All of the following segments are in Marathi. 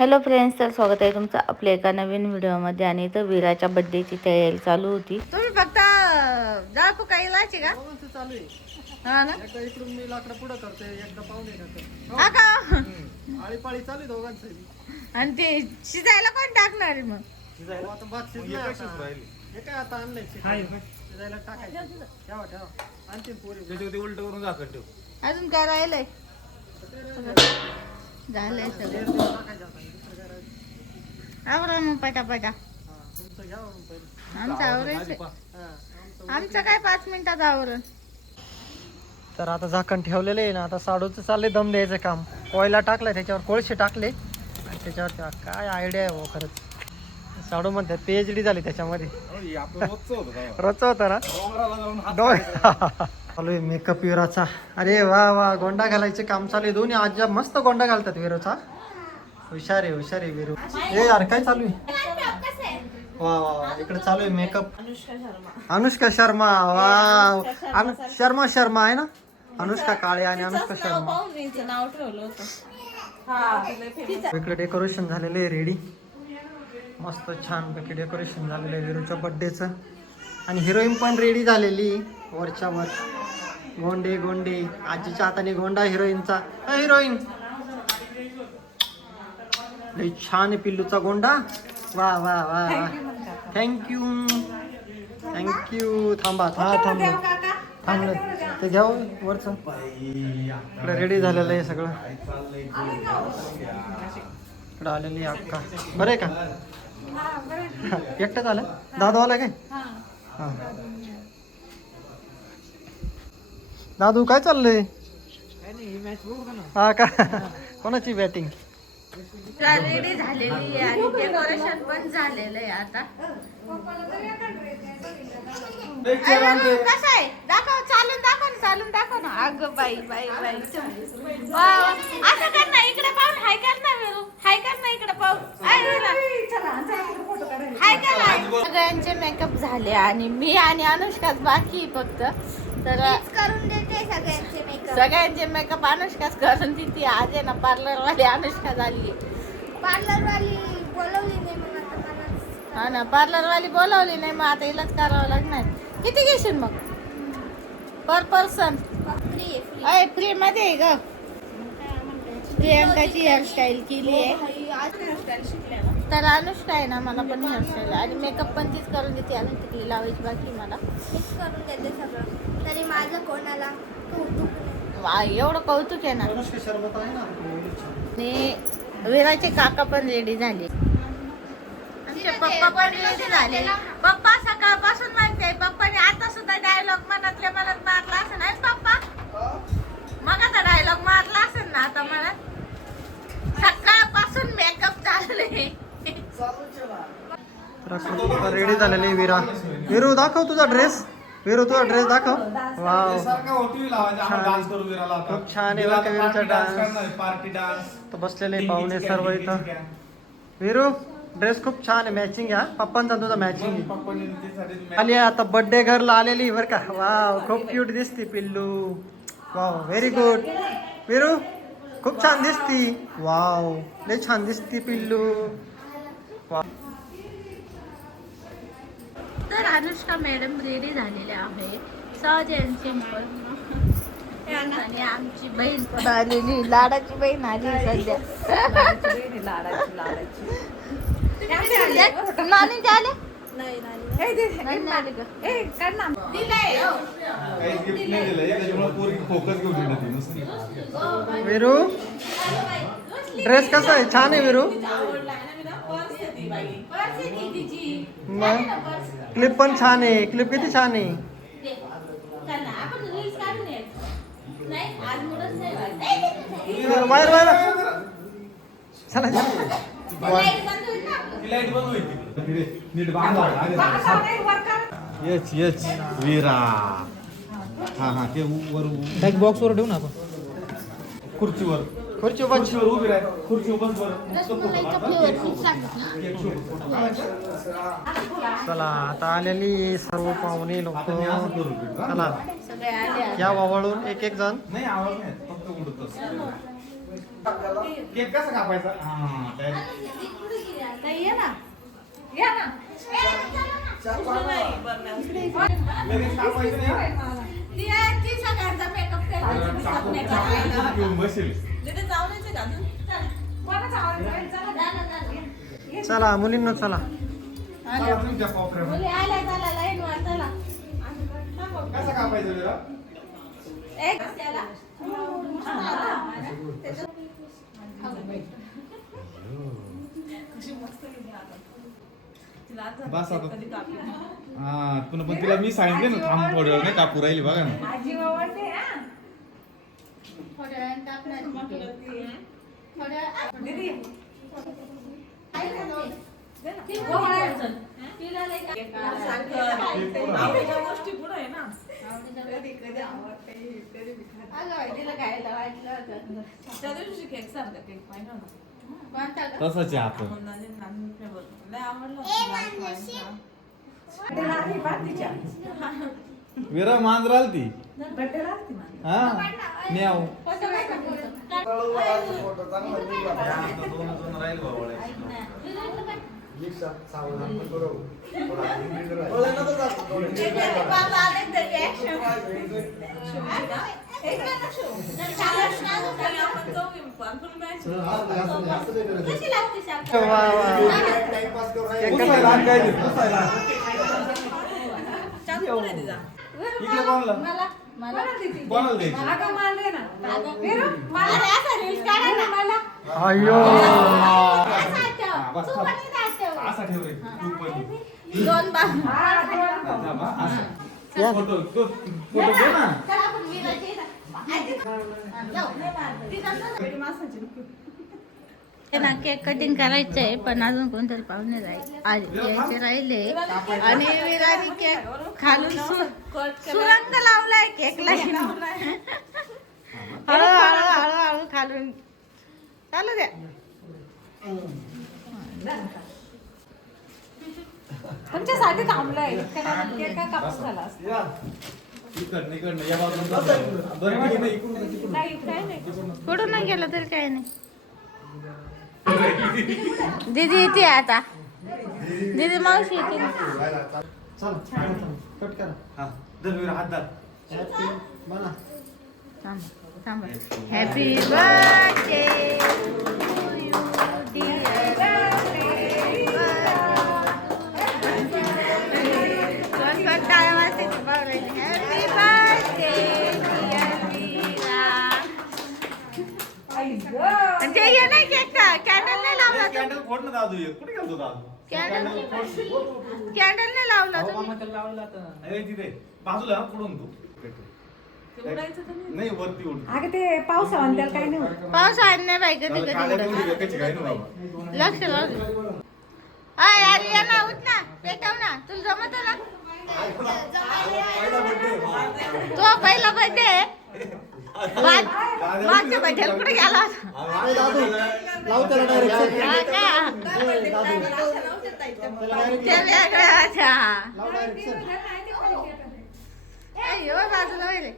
हॅलो फ्रेंड्स, तर स्वागत आहे तुमचं आपल्या एका नवीन व्हिडिओमध्ये. आणि इथं वीराच्या बर्थडेची तयारी चालू होती. तुम्ही फक्त जाळपू काही लायची का? चालू आहे. हा ना, एकदा इकडून मी लाकडं पुढं करते, एकदा पाहुणे करते. हा का? आळीपाळी चालू आहे दोघांचं. आणि ते शिजायला कोण टाकणार आहे मग? हो, आता भात शिजला आता. हे काय आता आणलंय शिजायला टाकायचं. ठेवा ठेवा आणखी पोरी उलट करून जाकट ठेव. अजून काय राहिलंय? झालंय सगळं. टाकायचं आता. दुसरं काय राहिलं? आवरा मग पटापटा. तुमचं घ्या वरून पहिले. आमचं आवरायचं. आमचं आमचं काय 5 मिनिटात आवरण. तर आता झाकण ठेवलेलं आहे ना. आता साडूचं चाललंय दम द्यायचं काम. कोयला टाकलाय, त्याच्यावर कोळशे टाकले आणि त्याच्यावर काय आयडिया आहे हो खरंच. साडू म्हणतात PhD झाली त्याच्यामध्ये. रोजचं होतं ना. चालू आहे मेकअप विराचा. अरे वा वा, गोंडा घालायचे काम चालू आहे. दोन्ही आज्या मस्त गोंडा घालतात विरोचा. हुशार आहे विरू. हे यार काय चालू आहे? वा वा वा, इकडे चालू आहे मेकअप. अनुष्का शर्मा. वा शर्मा आहे ना. अनुष्का काळे आणि अनुष्का शर्मा. नाव ठेवलं होतं. इकडे डेकोरेशन झालेलं आहे रेडी. मस्त छान पैकी डेकोरेशन झालेलं आहे विरूच्या बर्थडेचं. आणि हिरोईन पण रेडी झालेली वरच्या वर. गोंडे आजीच्या हाताने गोंडा हिरोईनचा. हिरोईन लई छान आहे पिल्लूचा गोंडा. वा वा वा वा, थँक्यू. थांबा थांबलं ते घ्या वरचं. इकडे रेडी झालेलं आहे सगळं. इकडं आलेली अक्का. बरं आहे का? एकटंच आलं? दादू आला काय? हां. दादू काय चाललंय? हा का? कोणाची बॅटिंग? रेडी झालेली आहे आणि डेकोरेशन पण झालेलं आहे आता. कसं आहे? चालून दाखव ना. अगं बाई. असं कर ना, इकडे पाहून हाय कर ना विरू. हाय कर ना इकडे पाहून. हाय कर ना. सगळ्यांचे मेकअप झाले आणि मी आणि अनुष्काच बाकी फक्त. तर करून देते सगळ्यांचे मेकअप अनुष्काच करून देते. आज आहे ना पार्लर वाली अनुष्का झाली. पार्लर वाली बोलवली नाही म्हणून आता मला. हा ना, पार्लर वाली बोलावली नाही, मग आता हिलाच करावं लागणार. किती घेशील मग पर पर्सन? फ्री मध्ये आहे ग. प्रियंकाची हेअरस्टाईल केली आहे. तर अनुष्का आहे ना, मला पण हेअरस्टाईल आणि मेकअप पण तीच करून देते. अजून टिकली लावायची बाकी मला. मीच करून देते सगळं. तरी माझं कोणाला कौतुक नाही. एवढं कौतुक आहे ना. अनुष्का शर्मा तर आहे ना. आणि विराचे काका पण रेडी झाले. आमचे पप्पा पण रेडी झाले. पप्पा सकाळपासून म्हणते. पप्पाने आता सुद्धा डायलॉग मनातल्या मनात मारला असेल ना पप्पा. मग आता डायलॉग मारला असेल ना आता मनात. सकाळपासून मेकअप चालले. तर रेडी झालेली विरा. विरू दाखव तुझा ड्रेस. दाखव. वाव, खूप छान आहे बरं का विरूचा डान्स. तर बसलेले पाहुणे सर्व इथं. विरू ड्रेस खूप छान आहे. मॅचिंग आहे. पप्पांचा तुझा मॅचिंग आली आता. बर्थडे गर्ल आलेली बरं का. वाव, खूप क्यूट दिसती पिल्लू. Wow, very good Viru. खूप छान दिसती. वाव, लय छान दिसती पिल्लू. वाव. तर अनुष्का मॅडम रेडी झालेले आहे. सहज अँड सिंपल. आणि आमची बहीण पण आलेली. लाडाची बहीण आली सध्या. नानी ते आले? नाही आले का? विरू ड्रेस कसा आहे? छान आहे विरू. मग क्लिप पण छान आहे. क्लिप किती छान आहे. बाहेर चला. येच वीरा. हा ते वर बॉक्स वर ठेवू ना आपण. खुर्चीवर उभी राह. खुर्चीवर बस चला आता आलेली सर्व पाहुणे लोक. चला सगळे आले. या वावळून एक जण. नाही, आवाज नाही, फक्त उडतच. केक कसा कापायचा? हा, तयारी. ताई, ये ना या ना लगेच कापायचं नाही हा? ती सगळ्यांचा मेकअप चाकू घेऊन बसेल. चला मुलींना चला. चला तुमच्या कोपऱ्यावर. मुली आल्या चला लाईन वर चला कसं कापायचं जरा? एक त्याला बस आता. हा पुन्हा पण तिला मी सांगितलं ना थांब थोड्या वेळ नाही कापू राहिली बघा ना. थोड्या वेळाने टाकणार तिला लई तिला खायला वाटलं होतं कोणता ग? तसाच आहे आपण. विरा मांजराल ती हा म्याव. फोटो काढ ना, फोटो. दोन राहील बाबा. बाबा आले तरी action. एक मिनिट शो. कशी लागते साखर? वा वा. इकडे कोणाला? मला कोणाला द्यायची? अरे असा रील्स काढा ना मला. अयो असा ठेव. हा, बस, तू थांब. पण इथं ठेव. असा ठेव रे. तू पण. दोन बा थांब, हा, असा. फोटो घे ना. चला आपण विराची इथं. जाऊ. ते ना केक कटिंग करायचंय पण अजून कोणतरी पाहुणे यायचे राहिले आणि विराने केक खालून सुरंग लावलाय केकला हळू हळू हळू हळू खालून चालू द्या. तुमच्यासाठी थांबलोय केक कापूस झाला या. इकडनं, इकडनं. या बाजूला बस. बरं, इकडनं, इकडून, इकडून. नाही काय नाही कुठून नाही गेलं तरी काही नाही. दीदी येते आता. दीदी मावशी येते ना. चला कट करा. हा, धर विरा, हात धर. हॅपी म्हणा. थांबा थांबा. Happy birthday to you dear. कोण कोण टाळ्या वाजते हॅपी बर्थडे डिअर मीरा. आणि ते हे नाही केक का कॅन्डल नाही लावला तू. कॅन्डल फोड ना दादू एक. कुठे गेलतो दादू? कॅन्डल फोड. कॅन्डल नाही लावला तुम्ही. अरे तिथे बाजूला हा, पुढून तू. नाही वरती उड. अगं ते पावसाळ्यात त्याला काय नाही होत. पाऊस आहे नाही बाई कधी कधी उडत. एकाची काय नाही बाबा. लक्ष लावू. अय अरे या ना उठ ना पेटव ना तुला जमत ना. तो पहिला बर्थडे मागच्या बर्थडेला कुठे गेला होता? अरे दादू लावू त्याला डायरेक्ट. हा का? ते वेगळं अच्छा. लाव डायरेक्ट. अय्यो बाजूला वैरे.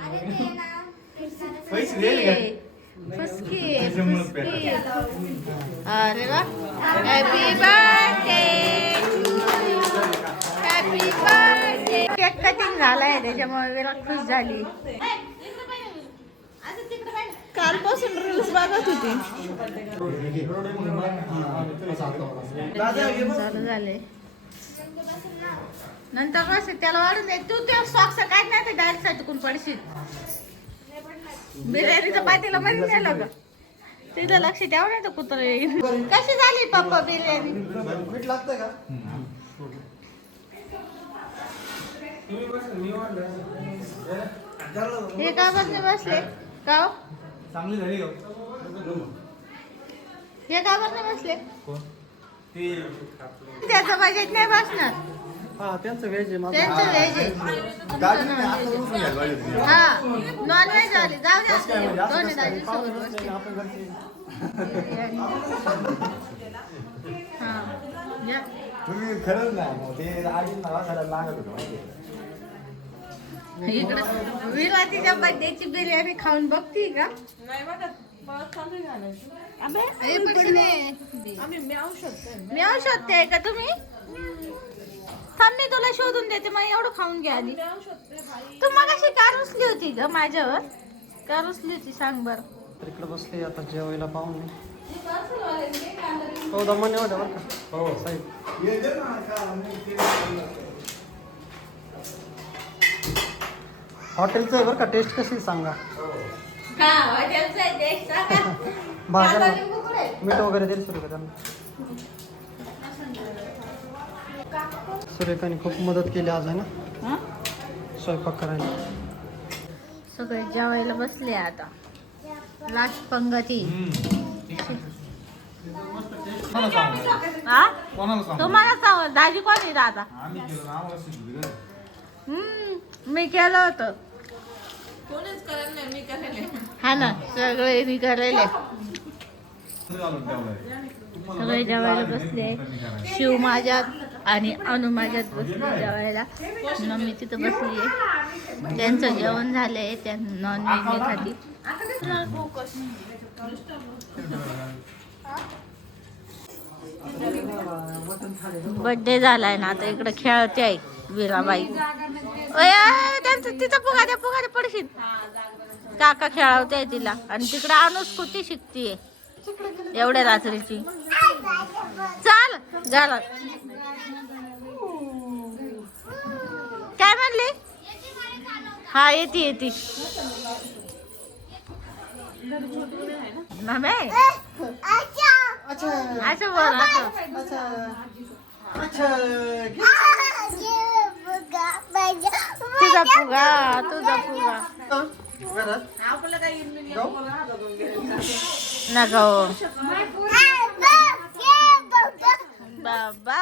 अरे ते ना पैसे दे का? फुसकी फुसकी. अरे वा. Happy birthday happy birthday. Cake cutting झालाय त्याच्यामुळे विराट खुश झाली. कालपासून रील्स बघत होती. चालू झाले नंतर बस त्याला वाढून दे. तू ते सॉक्स काय नाही ते डायरेक्ट सटकून पडशील. बिर्याणीचं पातेला मध्ये नेलं ग. तिथं लक्ष द्यावं नाही तर कुत्र येईल. कशी झाली पप्पा बिर्याणी? मीठ लागतंय का? हे का बसले बसले का हो? चांगली झाली का? हे का बसले बसले? कोण? ते त्याचं बजेट नाही बसणार. हा त्यांचं व्हेज आहे माझं. त्यांचं व्हेज आहे. गाडी नाही, आता उचलून घ्यायला पाहिजे होती. हा नॉन व्हेज आली जाऊ कसं काय म्हणजे? द्या. असं दोन्ही कसं काय? दाजी पाहुणे सोबत घरचे बसते. आणि आपण घरचे. हा या. तुम्ही खरंच नाही मग ते आधी नावा करायला लागत होतं माहिती आहे. इकडं विरातीच्या बर्थडेची बिर्याणी खाऊन बघती का? अबे, हे पैसे नाही. मी शोधते का तुम्ही? थांब मी तुला शोधून देते, मग एवढं खाऊन घ्या आधी. तू मगाशी का रुसली होती ग माझ्यावर? का रुसली होती सांग बर. इकडे बसले आता जेवायला पाहून. हो दमन एवढं बरं का. हो साहेब. हॉटेलचं आहे बरं का, टेस्ट कशी आहे सांगा. हा, हॉटेलचं आहे ते सांगा. भाज्या कांदा लिंबू कुठे आहे? मीठ वगैरे दिलं सुरू का त्यांना. सुरेखाने खूप मदत केली आज आहे ना हा? स्वयंपाक करायला. सगळे जेवायला बसले आता. लास्ट पंगती. कोणाला सांगू? हा? कोणाला सांगू? तुम्हाला सांग दाजी कोण आहे आता? आम्ही केलं ना, आम्हाला शिकवली गं. मी केलं होतं. हा ना, सगळे मी करायले. घालून ठेवलंय. सगळे जेवायला बसले. शिव माझ्यात आणि अनु माझ्यात बसले जेवायला. मम्मी तिथं बसली आहे. त्यांचं जेवण झालंय. त्या नॉनव्हेज नाही खाती. बर्थडे झालाय ना, आता इकडे खेळते आहे वीराबाई. त्यांचं तिथं पुगा द्या पडशील. काका खेळवते तिला आणि तिकडे अनुस्कृती शिकतीये एवढ्या रात्रीची. चाल झालं. काय म्हणली? हा येते मामे. असं बोल तुझा फुगा नका हो. बाबा